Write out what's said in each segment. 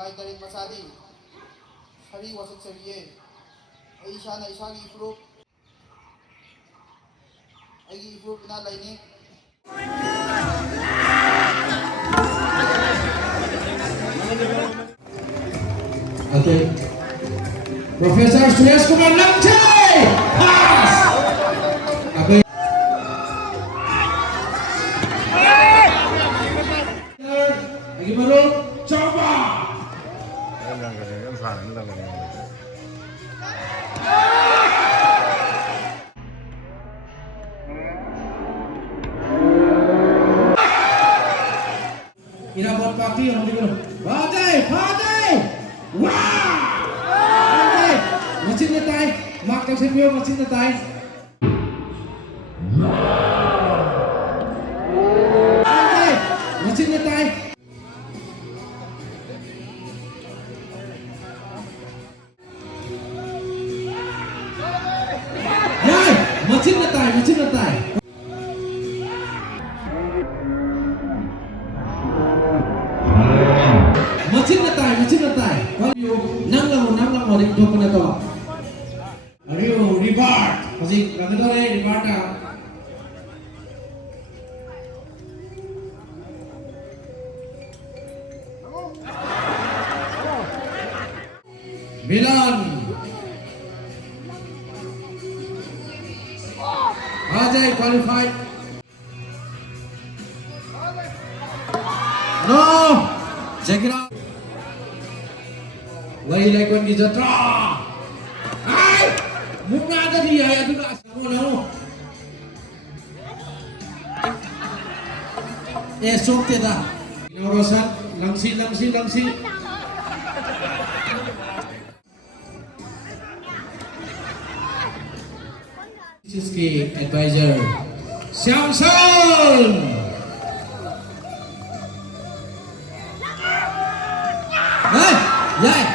Sulay Karin Masadi, Hari Wasik Seriye, Aisha na Isagi Ifruk, Aigi Ifruk na Laini. Okay. Professor Suresh Kumar Langchay! Pass! Okay. Lagi baru, coba! Inabot kaki yang dulu. Padai! Wah! Padai! Mesin nyetai. Mak tak sepiu mesin nyetai. Padai! Mesin nyetai. Yai! Mesin nyetai. Macam natai. Kalau nang lang orang itu pun itu. Ayo, reward. Masih kami tu reward dah. Milan. Ajay qualified. No. Check it out. Lagi lakukan di jatra. Ay, mukna ada dia ya tu nak kamu nak. Esok tiada. Urusan langsi. Siski advisor Samson. Hey, yeah.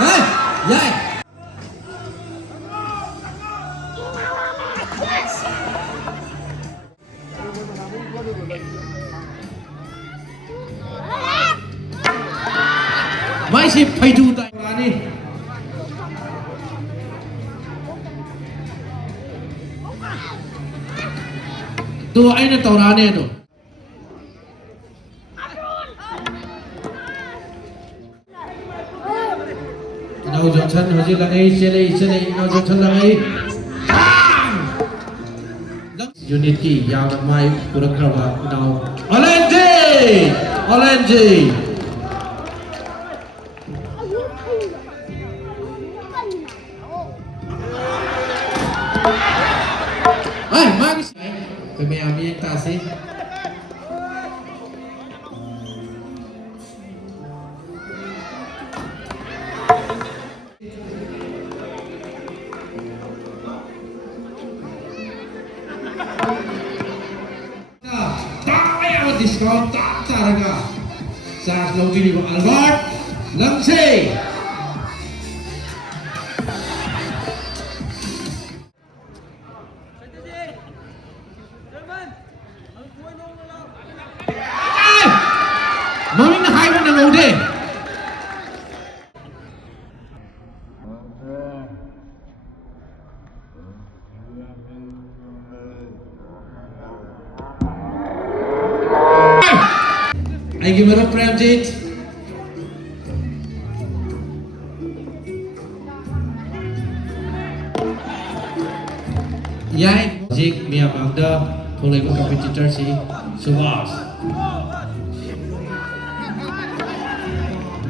Hey, yeah. Mai si phaidu tai ni. Tu aina taurane tu. Nau Johnson hojik langai cele Nau Johnson langai. Unit ki yang mai purakrama Nau Olenji. Ay, magis. Kami yang tasih. Diskon tak harga. Saat lagi di Albert Langsi. Mami na hai mo na ngode. Ay gimana Premjit? Yai Jik Mia Magda Tulai ko competitor si Subas.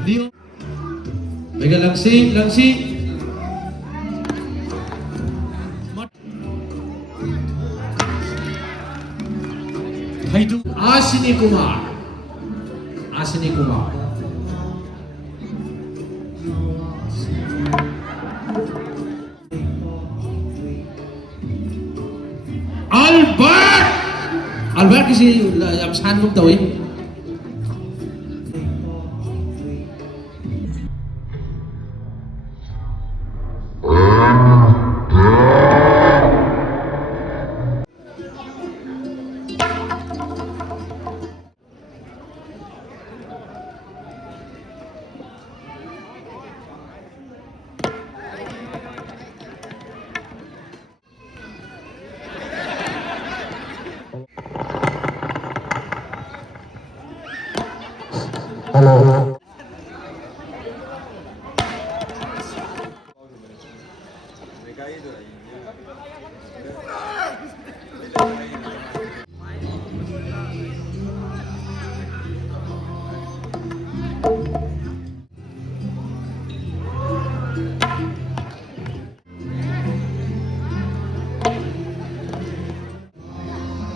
Dio Mega Langsi Haidu Ashini Kumar. Albert kasi làm san lúc tối.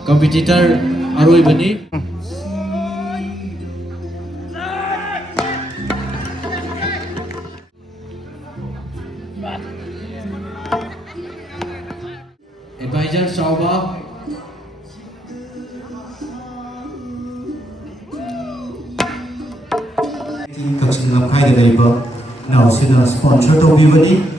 Competitor Aroybani. Advisor Sauba. Kachin lam khai de dai ba now sina sponsor to bivani